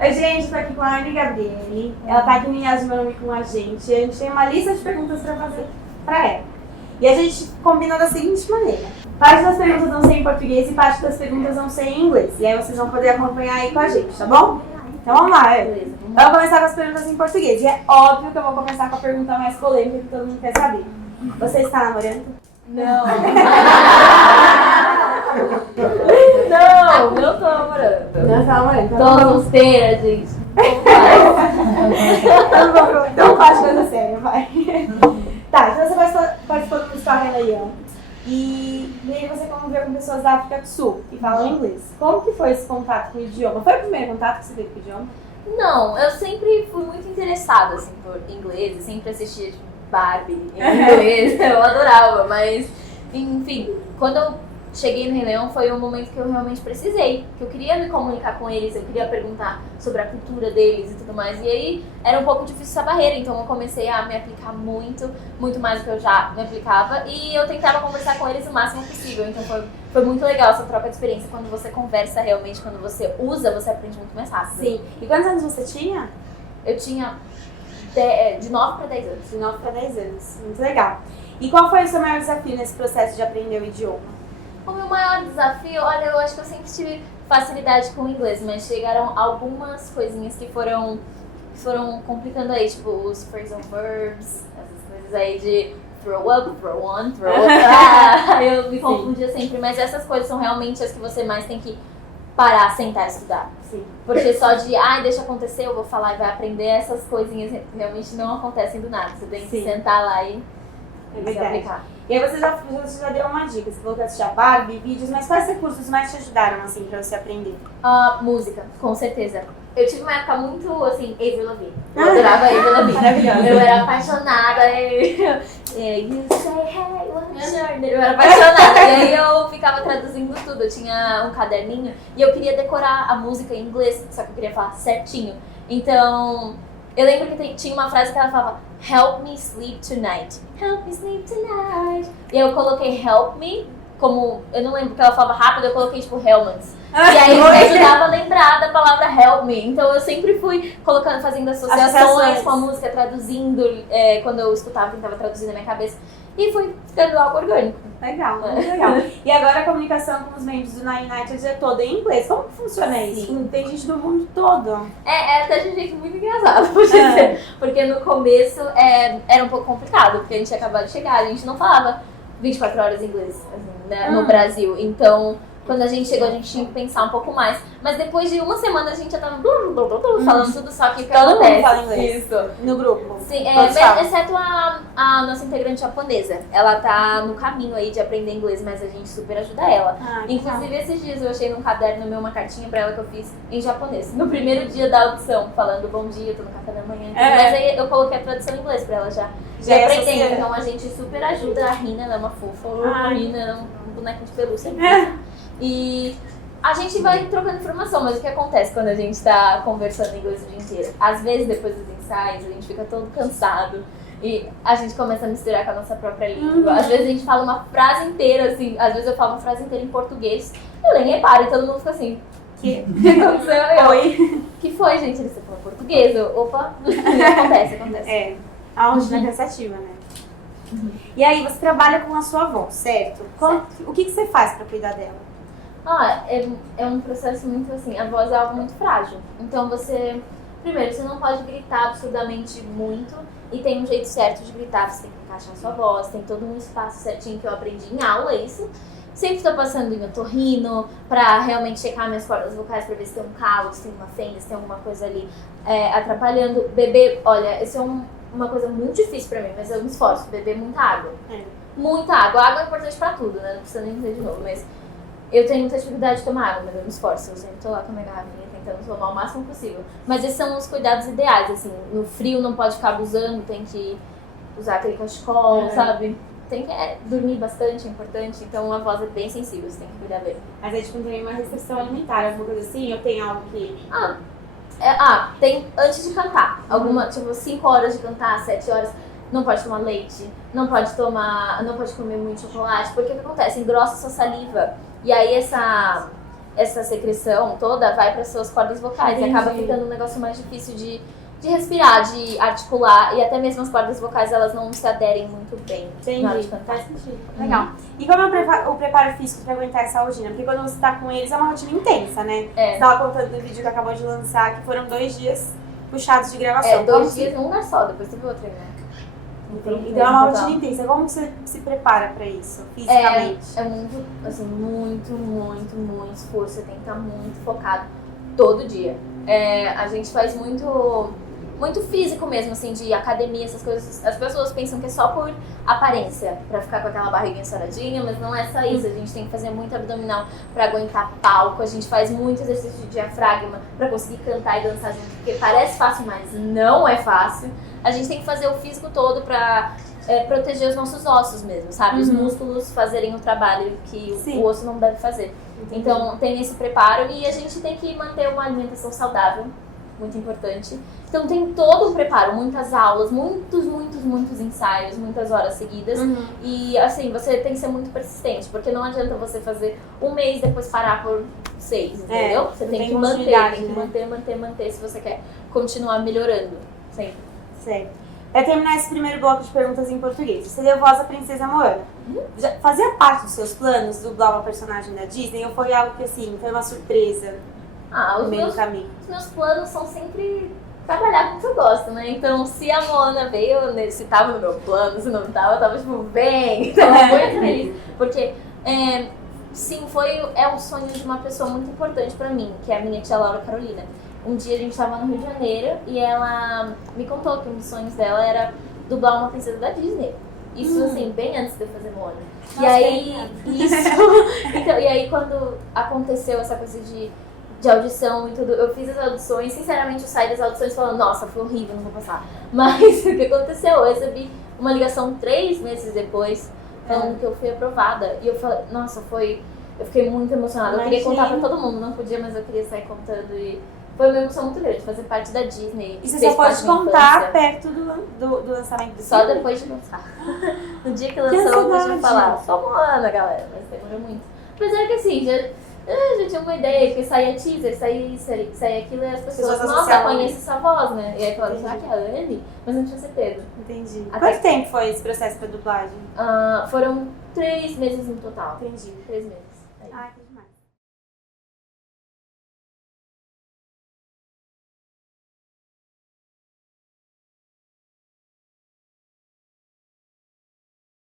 Oi, gente, tô aqui com a Anne Gabriele. Ela tá aqui no Yasmin com a gente. A gente tem uma lista de perguntas pra fazer pra ela. E a gente combinou da seguinte maneira: parte das perguntas vão ser em português e parte das perguntas vão ser em inglês. E aí vocês vão poder acompanhar aí com a gente, tá bom? Então vamos lá, beleza. Eu vou começar com as perguntas em português. E é óbvio que eu vou começar com a pergunta mais polêmica que todo mundo quer saber. Você está namorando? Não. Não tô namorando. Não está namorando? Tô solteira, gente. Então faz coisa séria, vai. Tá, então você participou do Musical Leão. E aí você conviveu com pessoas da África do Sul que falam inglês. Como que foi esse contato com o idioma? Foi o primeiro contato que você teve com o idioma? Não, eu sempre fui muito interessada assim, por inglês. Eu sempre assistia tipo, Barbie em inglês. Eu adorava, mas enfim, quando eu cheguei no Rei Leão foi um momento que eu realmente precisei, que eu queria me comunicar com eles, eu queria perguntar sobre a cultura deles e tudo mais, e aí era um pouco difícil essa barreira, então eu comecei a me aplicar muito mais do que eu já me aplicava, e eu tentava conversar com eles o máximo possível, então foi muito legal essa troca de experiência, quando você conversa realmente, quando você usa, você aprende muito mais rápido. Sim. E quantos anos você tinha? Eu tinha de 9 para 10 anos. De 9 para 10 anos, muito legal. E qual foi o seu maior desafio nesse processo de aprender o idioma? O meu maior desafio, olha, eu acho que eu sempre tive facilidade com o inglês, mas chegaram algumas coisinhas que foram complicando aí, tipo os phrasal verbs, essas coisas aí de throw up, throw on, throw up. Eu me confundia sempre, mas essas coisas são realmente as que você mais tem que parar, sentar e estudar. Sim. Porque só de, deixa acontecer, eu vou falar e vai aprender, essas coisinhas realmente não acontecem do nada. Você tem que sentar lá e se aplicar. E aí você já deu uma dica, você falou que assistia Barbie, vídeos, mas quais recursos mais te ajudaram, assim, pra você aprender? Música, com certeza. Eu tive uma época muito, assim, Avril Lavigne. Eu adorava Avril Lavigne. Maravilhosa. Eu era apaixonada. You say, hey, what's your name? Eu era apaixonada. E aí eu ficava traduzindo tudo. Eu tinha um caderninho e eu queria decorar a música em inglês, só que eu queria falar certinho. Então, eu lembro que tinha uma frase que ela falava Help me sleep tonight. Help me sleep tonight. E eu coloquei help me, como, eu não lembro que ela falava rápido, eu coloquei tipo Hellmans. E aí me ajudava a lembrar da palavra help me. Então eu sempre fui fazendo associações com a música, traduzindo, quando eu escutava, tentava traduzir na minha cabeça. E foi ficando algo orgânico. Legal, muito legal. E agora a comunicação com os membros do Nine United é toda em inglês. Como que funciona isso? Tem gente do mundo todo. Até de um jeito muito engraçado, por dizer. Porque no começo era um pouco complicado, porque a gente tinha acabado de chegar, a gente não falava 24 horas em inglês, assim, né, no Brasil. Então, quando a gente chegou, a gente tinha que pensar um pouco mais. Mas depois de uma semana, a gente já tava falando tudo, só que todo mundo fala inglês. Isso. No grupo. Sim, exceto a nossa integrante japonesa. Ela tá no caminho aí de aprender inglês, mas a gente super ajuda ela. Inclusive, esses dias eu achei num caderno meu uma cartinha pra ela que eu fiz em japonês. No primeiro dia da audição, falando bom dia, tô no café da manhã. Mas aí eu coloquei a tradução em inglês pra ela já aprender. Então a gente super ajuda. A Rina, ela é uma fofa. A Rina é um boneco de pelúcia. E a gente vai trocando informação, mas o que acontece quando a gente tá conversando em inglês o dia inteiro? Às vezes, depois dos ensaios, a gente fica todo cansado e a gente começa a misturar com a nossa própria língua. Às vezes a gente fala uma frase inteira, assim, às vezes eu falo uma frase inteira em português, eu nem reparo e todo mundo fica assim, que aconteceu? Oi. Que foi, gente? Você falou português? Opa, acontece. A rotina cansativa, né? E aí, você trabalha com a sua avó, certo? O que você faz pra cuidar dela? É um processo muito assim, a voz é algo muito frágil. Então primeiro, você não pode gritar absurdamente muito e tem um jeito certo de gritar, você tem que encaixar a sua voz, tem todo um espaço certinho que eu aprendi em aula, isso. Sempre estou passando em otorrino pra realmente checar minhas cordas vocais pra ver se tem um calo, se tem uma fenda, se tem alguma coisa ali atrapalhando. Beber, olha, isso é uma coisa muito difícil pra mim, mas eu me esforço, beber muita água. Muita água. A água é importante pra tudo, né? Não precisa nem dizer de novo, mas eu tenho muita dificuldade de tomar água, mas eu me esforço. Eu sempre tô lá com a minha garrafinha tentando tomar o máximo possível. Mas esses são os cuidados ideais, assim. No frio não pode ficar abusando, tem que usar aquele cachecol, sabe? Tem que dormir bastante, é importante. Então a voz é bem sensível, você tem que cuidar bem. Mas aí, tipo, não tem uma restrição alimentar, alguma coisa assim? Ou tem algo que... Tem antes de cantar. Alguma, tipo, 5 horas de cantar, 7 horas. não pode tomar leite, não pode comer muito chocolate, porque o que acontece? Engrossa sua saliva. E aí essa secreção toda vai para suas cordas vocais e acaba ficando um negócio mais difícil de respirar, de articular, e até mesmo as cordas vocais elas não se aderem muito bem. Entendi, faz sentido. Legal. E como é o preparo físico pra aguentar essa rotina? Porque quando você tá com eles é uma rotina intensa, né? Você tava contando no vídeo que acabou de lançar que foram 2 dias puxados de gravação. 2 dias, um é só, depois teve outro, né? Então é uma rotina intensa. Como você se prepara pra isso, fisicamente? É muito, assim, muito esforço. Você tem que estar muito focado todo dia. A gente faz muito físico mesmo, assim, de academia, essas coisas. As pessoas pensam que é só por aparência, pra ficar com aquela barriguinha estouradinha, mas não é só isso. A gente tem que fazer muito abdominal pra aguentar palco. A gente faz muito exercício de diafragma pra conseguir cantar e dançar junto, porque parece fácil, mas não é fácil. A gente tem que fazer o físico todo pra proteger os nossos ossos mesmo, sabe? Os músculos fazerem o trabalho que o osso não deve fazer. Então tem esse preparo e a gente tem que manter uma alimentação saudável, muito importante. Então tem todo um preparo, muitas aulas, muitos ensaios, muitas horas seguidas. E assim, você tem que ser muito persistente, porque não adianta você fazer 1 mês e depois parar por 6, entendeu? Você tem que manter se você quer continuar melhorando sempre. Certo. Pra terminar esse primeiro bloco de perguntas em português, você deu voz à Princesa Moana. Já fazia parte dos seus planos dublar uma personagem da Disney ou foi algo que, assim, foi uma surpresa no meio do caminho? Os meus planos são sempre trabalhar com o que eu gosto, né? Então, se a Moana veio, se tava no meu plano, se não tava, eu tava, tipo, bem, tava muito feliz. Porque, sim, é um sonho de uma pessoa muito importante pra mim, que é a minha tia Laura Carolina. Um dia a gente tava no Rio de Janeiro e ela me contou que um dos sonhos dela era dublar uma princesa da Disney. Isso, assim, bem antes de eu fazer Moana. E aí, então, e aí quando aconteceu essa coisa de audição e tudo, eu fiz as audições, sinceramente eu saí das audições falando, nossa, foi horrível, não vou passar. Mas o que aconteceu? Eu recebi uma ligação 3 meses depois, falando que eu fui aprovada. E eu falei, nossa, eu fiquei muito emocionada. Eu queria contar pra todo mundo, não podia, mas eu queria sair contando e foi uma emoção muito grande, fazer parte da Disney. E você só pode contar perto do lançamento do Só filme? depois de lançar. No dia que lançou, eu podia falar, só Moana, galera, mas demorou muito. Mas é que assim, já tinha uma ideia, porque saía teaser, saía aquilo e as pessoas, nossa, conhece essa voz, né? E aí falaram, será que é a Anne? Mas não tinha certeza. Entendi. Quanto tempo foi esse processo pra dublagem? Foram 3 meses no total. Entendi. 3 meses. Ai,